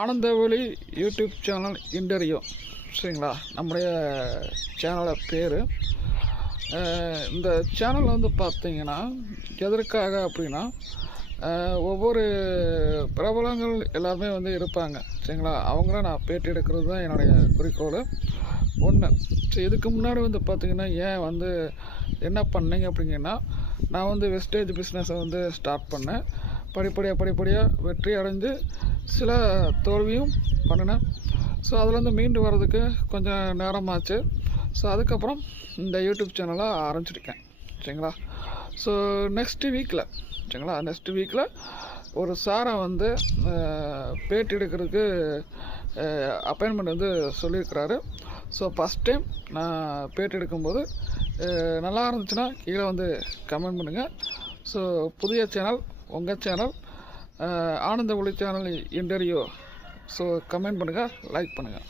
ஆனந்தவழி YouTube channel interview சரிங்களா. நம்முடைய சேனலோட பேர். இந்த சேனல் வந்து பார்த்தீங்கன்னா எதற்காக அப்படின்னா ஒவ்வொரு பிரபலங்கள் எல்லாருமே வந்து இருப்பாங்க சரிங்களா. அவங்கள நான் பேட்டி எடுக்கிறது தான் என்னுடைய குறிக்கோள் ஒன்று. சரி, இதுக்கு முன்னாடி வந்து பார்த்திங்கன்னா ஏன் வந்து என்ன பண்ணீங்க அப்படிங்கன்னா, நான் வந்து வெஸ்டேஜ் பிஸ்னஸை வந்து ஸ்டார்ட் பண்ணேன். படிப்படியாக வெற்றி அடைஞ்சு சில தோல்வியும் பண்ணினேன். ஸோ அதுலேருந்து மீண்டு வர்றதுக்கு கொஞ்சம் நேரமாச்சு. ஸோ அதுக்கப்புறம் இந்த யூடியூப் சேனலை ஆரம்பிச்சிருக்கேன் சரிங்களா. ஸோ நெக்ஸ்ட்டு வீக்கில் ஒரு சாரை வந்து பேட்டி எடுக்கிறதுக்கு அப்பாயின்மெண்ட் வந்து சொல்லியிருக்கிறாரு. ஸோ ஃபஸ்ட் டைம் நான் பேட்டி எடுக்கும்போது நல்லா இருந்துச்சுன்னா கீழே வந்து கமெண்ட் பண்ணுங்கள். ஸோ புதிய சேனல் உங்கள் சேனல் ஆனந்த ஒளி சேனல் இன்டர்வியூ. ஸோ கமெண்ட் பண்ணுங்கள், லைக் பண்ணுங்கள்.